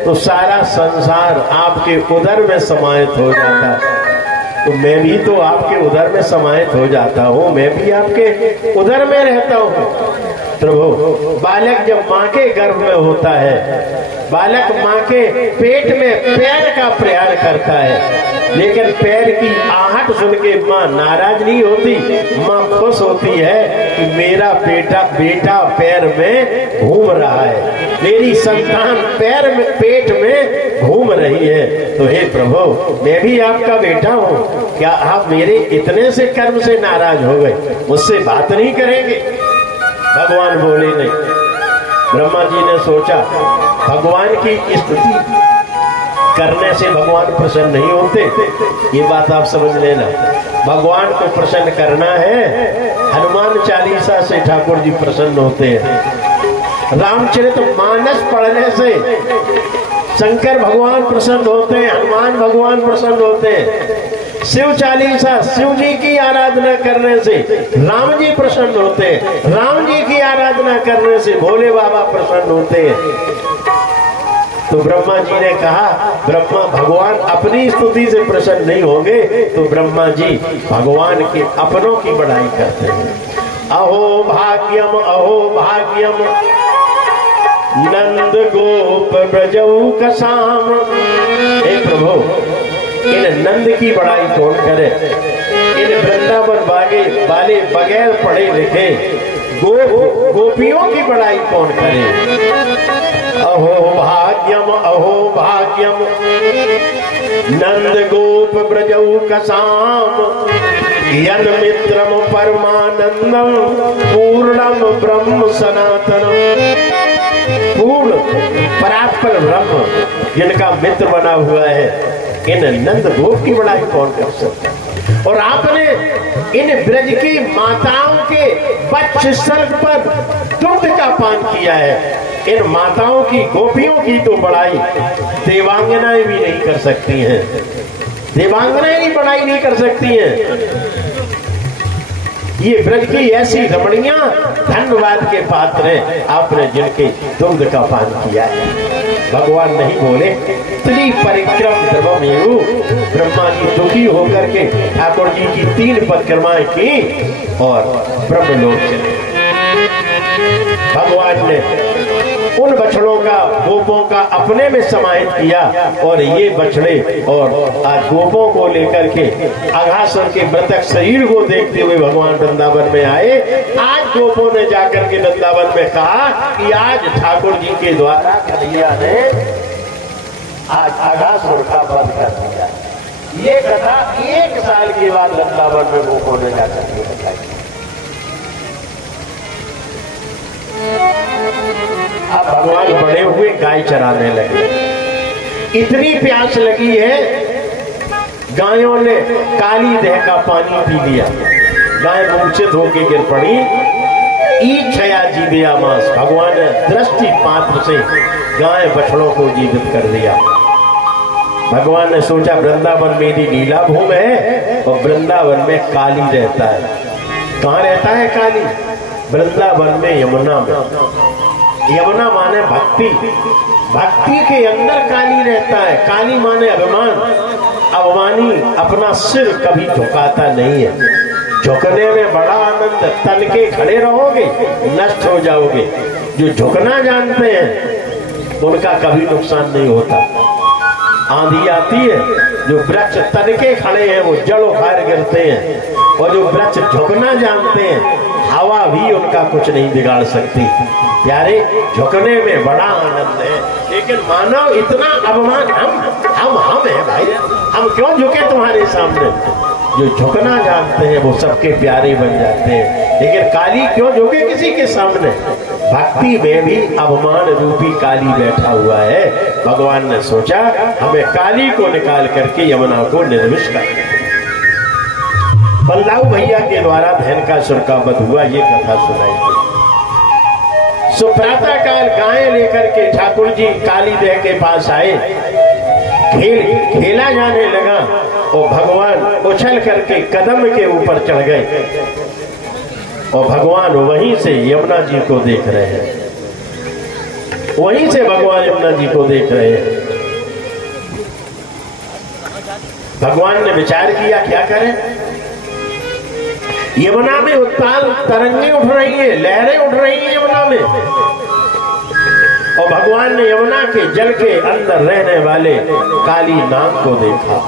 तो सारा संसार आपके उदर में समाहित हो जाता, तो मैं भी तो आपके उदर में समाहित हो जाता हूँ, मैं भी आपके उदर में रहता हूँ। प्रभु, बालक जब माँ के गर्भ में होता है, बालक माँ के पेट में पैर का प्रहार करता है, लेकिन पैर की आहट सुन के माँ नाराज नहीं होती, माँ खुश होती है कि मेरा बेटा पैर में घूम रहा है, मेरी संतान पैर में पेट में घूम रही है। तो हे प्रभु, मैं भी आपका बेटा हूँ, क्या आप मेरे इतने से कर्म से नाराज हो गए, मुझसे बात नहीं करेंगे? भगवान बोले नहीं। ब्रह्मा जी ने सोचा भगवान की स्तुति करने से भगवान प्रसन्न नहीं होते, ये बात आप समझ लेना। भगवान को प्रसन्न करना है, हनुमान चालीसा से ठाकुर जी प्रसन्न होते हैं, रामचरितमानस पढ़ने से शंकर भगवान प्रसन्न होते हैं, हनुमान भगवान प्रसन्न होते हैं, शिव चालीसा शिव जी की आराधना करने से राम जी प्रसन्न होते हैं, राम जी की आराधना करने से भोले बाबा प्रसन्न होते हैं। तो ब्रह्मा जी ने कहा, ब्रह्मा भगवान अपनी स्तुति से प्रसन्न नहीं होंगे, तो ब्रह्मा जी भगवान के अपनों की बड़ाई करते हैं। अहो भाग्यम नंद गोप ब्रजऊ कसाम। हे प्रभु, इन नंद की बड़ाई कौन करे, इन वृंदावन वाले बगैर पढ़े लिखे गोपियों की बड़ाई कौन करे। अहो भाग्यम नंद गोप ब्रजऊ कसाम, यन मित्रम परमानंदम पूर्णम ब्रह्म सनातनम। पूर्ण परात्पर ब्रह्म जिनका मित्र बना हुआ है, इन नंद गोप की बड़ाई कौन कर सकता है। और आपने इन ब्रज की माताओं के वक्षस्थल पर दुग्ध का पान किया है, इन माताओं की गोपियों की तो बड़ाई देवांगनाएं भी नहीं कर सकती हैं, देवांगनाएं भी बड़ाई नहीं कर सकती हैं। ये ब्रज की ऐसी रमणियां धन्यवाद के पात्र हैं, आपने जिनके दुग्ध का पान किया है। भगवान नहीं बोले त्रिपरिक्रम द्रवमेरु। ब्रह्मा जी दुखी होकर के ठाकुर जी की 3 परिक्रमाएं की और ब्रह्मलोक चले। भगवान ने उन बछड़ों का गोपों का अपने में समाहित किया, और ये बछड़े और आज गोपों को लेकर के अघासुर के मृतक शरीर को देखते हुए भगवान वृंदावन में आए। आज गोपों ने जाकर के वृंदावन में कहा कि आज ठाकुर जी के द्वारा कन्हैया ने आज अघासुर का वध कर दिया। ये कथा 1 साल के बाद वृंदावन में गोपों ने जाकर के बताई। अब भगवान बड़े हुए गाय चराने लगे। इतनी प्यास लगी है, गायों ने काली दह का पानी पी लिया, गाय मूर्छित होकर गिर पड़ी। ईच्छया जीवयामास, भगवान ने दृष्टि पात्र से गाय बछड़ों को जीवित कर दिया। भगवान ने सोचा वृंदावन मेरी लीला भूमि है, और वृंदावन में काली रहता है। कहाँ रहता है काली? वृंदावन में, यमुना में। यमुना माने भक्ति, भक्ति के अंदर काली रहता है। काली माने अभिमान, अभिमानी अपना सिर कभी झुकाता नहीं है। झुकने में बड़ा आनंद, तन के खड़े रहोगे नष्ट हो जाओगे। जो झुकना जानते हैं उनका कभी नुकसान नहीं होता। आंधी आती है, जो वृक्ष तन के खड़े हैं वो जड़ उखाड़ गिरते हैं, और जो वृक्ष झुकना जानते हैं हवा भी उनका कुछ नहीं बिगाड़ सकती। प्यारे, झुकने में बड़ा आनंद है, लेकिन मानव इतना अभिमान, हम है भाई, हम क्यों झुके तुम्हारे सामने। जो झुकना जानते हैं वो सबके प्यारे बन जाते हैं, लेकिन काली क्यों झुके किसी के सामने। भक्ति में भी अभिमान रूपी काली बैठा हुआ है। भगवान ने सोचा हमें काली को निकाल करके यमुना को निर्विष कर। बलदाऊ भैया के द्वारा धैनकासुर का वध हुआ, ये कथा सुनाई गई। सो प्रातः काल गाय लेकर के ठाकुर जी काली देह के पास आए। खेला जाने लगा, और भगवान उछल करके कदम के ऊपर चढ़ गए, और भगवान वहीं से यमुना जी को देख रहे हैं। वहीं से भगवान यमुना जी को देख रहे हैं। भगवान ने विचार किया क्या करें। यमुना में उत्ताल तरंगे उठ रही है, लहरें उठ रही हैं यमुना में, और भगवान ने यमुना के जल के अंदर रहने वाले काली नाग को देखा।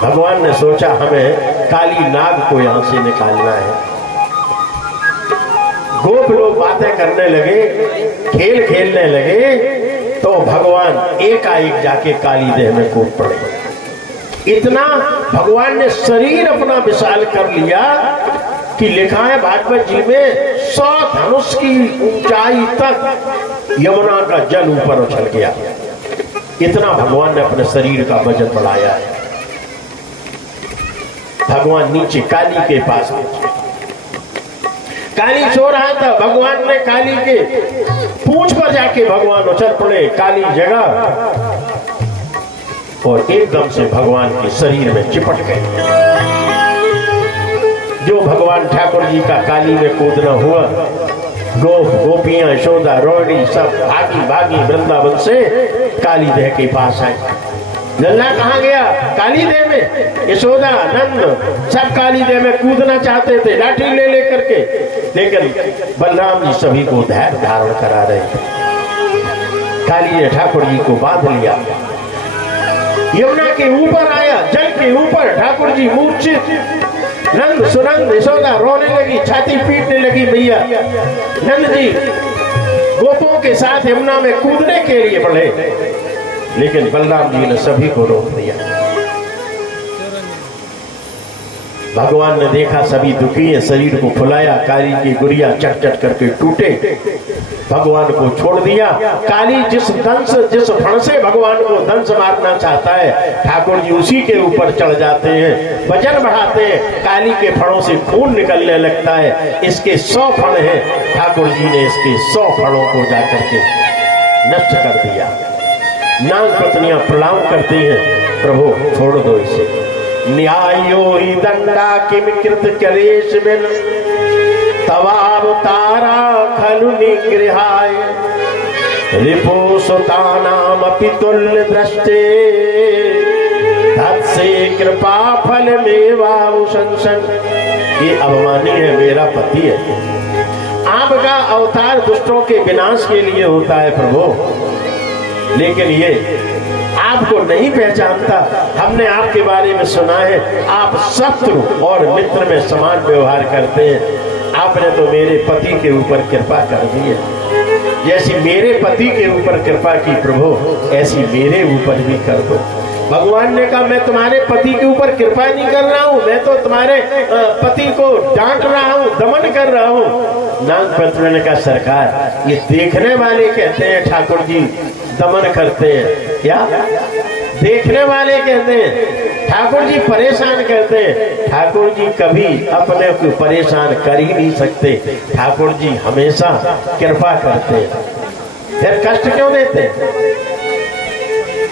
भगवान ने सोचा हमें काली नाग को यहां से निकालना है। गोप लोग बातें करने लगे, खेल खेलने लगे, तो भगवान एकाएक जाके काली देह में कूद पड़े। इतना भगवान ने शरीर अपना विशाल कर लिया कि लिखा है भागवत जी में 100 धनुष की ऊंचाई तक यमुना का जल ऊपर उछल गया। इतना भगवान ने अपने शरीर का वजन बढ़ाया है। भगवान नीचे काली के पास पहुंचे। काली सो रहा था, भगवान ने काली के पूंछ पर जाके भगवान उछल पड़े काली जगह, और एकदम से भगवान के शरीर में चिपट गए। जो भगवान ठाकुर जी का काली में कूदना हुआ, गोपियां, यशोदा, रोहिणी सब भागी भागी वृंदावन से काली देह के पास आए। लल्ला कहाँ गया? काली देह में। यशोदा, नंद सब काली देह में कूदना चाहते थे लाठी ले लेकर के, लेकिन बलराम जी सभी को धैर्य धारण करा रहे थे। काली ने ठाकुर जी को बांध लिया, यमुना के ऊपर आया, जल के ऊपर ठाकुर जी मूर्छित। नंद, सुनंद, यशोदा रोने लगी, छाती पीटने लगी। भैया नंद जी गोपों के साथ यमुना में कूदने के लिए बढ़े, लेकिन बलराम जी ने सभी को रोक दिया। भगवान ने देखा सभी दुखी है, शरीर को फुलाया, काली की गुड़िया चट चट करके टूटे, भगवान को छोड़ दिया। काली जिस दंश, जिस फण से भगवान को दंश मारना चाहता है, ठाकुर जी उसी के ऊपर चढ़ जाते हैं, वजन बढ़ाते हैं, काली के फणों से खून निकलने लगता है। इसके 100 फण हैं, ठाकुर जी ने इसके 100 फणों को जाकर के नष्ट कर दिया। नाग पत्नियां प्रणाम करती हैं, प्रभु छोड़ दो इसे। न्यायो ही दंडा किम कृत कलेश बिन, तवावतारा खलु निगृहाय, रिपु सुतानाम अपि तुल्य दृष्टे, तत्से कृपा फल मेवाहु संसन। ये अवमानी है, मेरा पति है। आपका अवतार दुष्टों के विनाश के लिए होता है प्रभु, लेकिन ये आपको नहीं पहचानता। हमने आपके बारे में सुना है, आप शत्रु और मित्र में समान व्यवहार करते हैं। आपने तो मेरे पति के ऊपर कृपा कर दी है। जैसी मेरे पति के ऊपर कृपा की प्रभु, ऐसी मेरे ऊपर भी कर दो। भगवान ने कहा मैं तुम्हारे पति के ऊपर कृपा नहीं कर रहा हूँ, मैं तो तुम्हारे पति को डांट रहा हूँ, दमन कर रहा हूँ। नागपत्र ने कहा सरकार, ये देखने वाले कहते हैं ठाकुर जी दमन करते हैं, क्या देखने वाले कहते हैं ठाकुर जी परेशान करते हैं। ठाकुर जी कभी अपने को परेशान कर ही नहीं सकते। ठाकुर जी हमेशा कृपा करते हैं, फिर कष्ट क्यों देते हैं?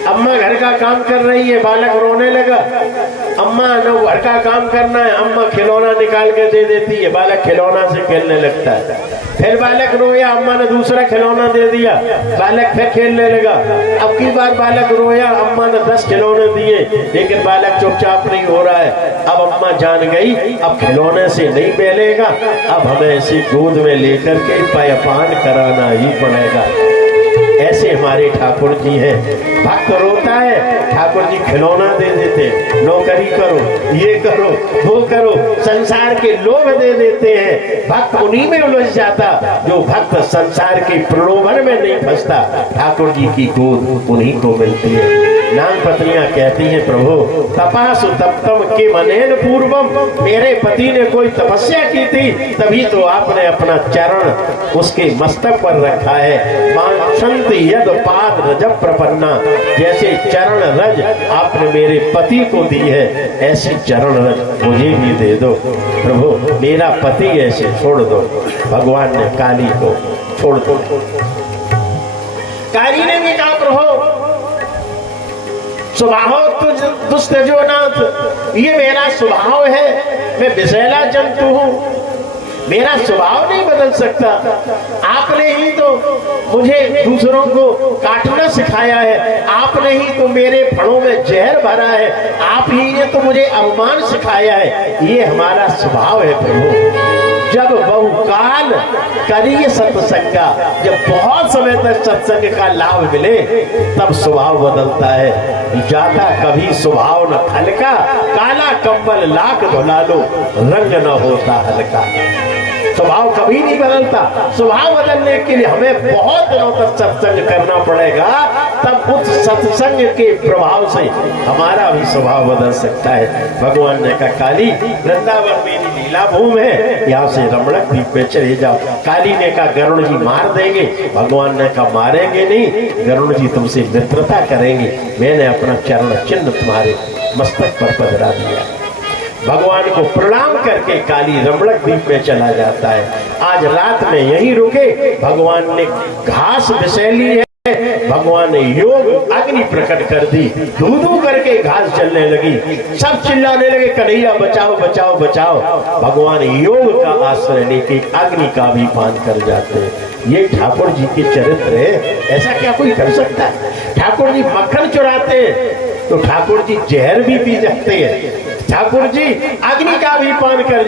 अम्मा घर का काम कर रही है, बालक रोने लगा, अम्मा ने घर का काम करना है, अम्मा खिलौना निकाल के दे देती है, बालक खिलौना से खेलने लगता है। फिर बालक रोया, अम्मा ने दूसरा खिलौना दे दिया, बालक फिर खेलने लगा। अब की बार बालक रोया, अम्मा ने 10 खिलौने दिए, लेकिन बालक चुपचाप नहीं हो रहा है। अब अम्मा जान गई, अब खिलौने से नहीं बेलेगा, अब हमें इसे गोद में लेकर के पायपान कराना ही पड़ेगा। ऐसे हमारे ठाकुर जी हैं। भक्त रोता है, ठाकुर जी खिलौना दे देते, नौकरी करो, ये करो, वो करो, संसार के लोभ दे देते हैं। भक्त उन्हीं में उलझ जाता, जो भक्त संसार के प्रलोभन में नहीं फंसता। ठाकुर जी की गोद उन्हीं को मिलती है। नाग पत्नियां कहती हैं प्रभु तपासु तप्तम के मनेन पूर्वम, मेरे पति ने कोई तपस्या की थी, तभी तो आपने अपना चरण उसके मस्तक पर रखा है। मांसंति यद पाद रज प्रपन्ना, जैसे चरण रज आपने मेरे पति को दी है, ऐसी चरण रज मुझे भी दे दो प्रभु, मेरा पति ऐसे छोड़ दो। भगवान ने काली को छोड़ दो। काली ने भी कहा प्रभु स्वभाव तुझ दुस्तजो नाथ, ये मेरा स्वभाव है, मैं विषैला जंतु हूँ, मेरा स्वभाव नहीं बदल सकता। आपने ही तो मुझे दूसरों को काटना सिखाया है, आपने ही तो मेरे फणों में जहर भरा है, आप ही ने तो मुझे अवमान सिखाया है। ये हमारा स्वभाव है प्रभु। जब बहुकाल करिए सत्संगा, जब बहुत समय तक सत्संग का लाभ मिले तब स्वभाव बदलता है। जाता कभी स्वभाव न खलका, काला कंबल लाख धुला लो, रंग न होता हल्का। स्वभाव कभी नहीं बदलता। स्वभाव बदलने के लिए हमें बहुत दिनों तक सत्संग करना पड़ेगा, तब उस सत्संग के प्रभाव से हमारा भी स्वभाव बदल सकता है। भगवान ने कहा काली वृंदावन मेरी लीला भूमि है, यहाँ से रमणक द्वीप पे चले जाओ। काली ने कहा गरुड़ जी मार देंगे। भगवान ने कहा मारेंगे नहीं, गरुड़ जी तुमसे मित्रता करेंगे। मैंने अपना चरण चिन्ह तुम्हारे मस्तक पर पधरा दिया। भगवान को प्रणाम करके काली रमणक द्वीप में चला जाता है। आज रात में यहीं रुके। भगवान ने घास बिसेली है, भगवान ने योग अग्नि प्रकट कर दी। धू करके घास चलने लगी, सब चिल्लाने लगे कन्हैया बचाओ बचाओ बचाओ। भगवान योग का आश्रय लेके अग्नि का भी पान कर जाते हैं। ये ठाकुर जी के चरित्र है, ऐसा क्या कोई कर सकता है? ठाकुर जी मक्खन चुराते हैं तो ठाकुर जी जहर भी पी जाते हैं, ठाकुर जी अग्नि का भी पान कर जाते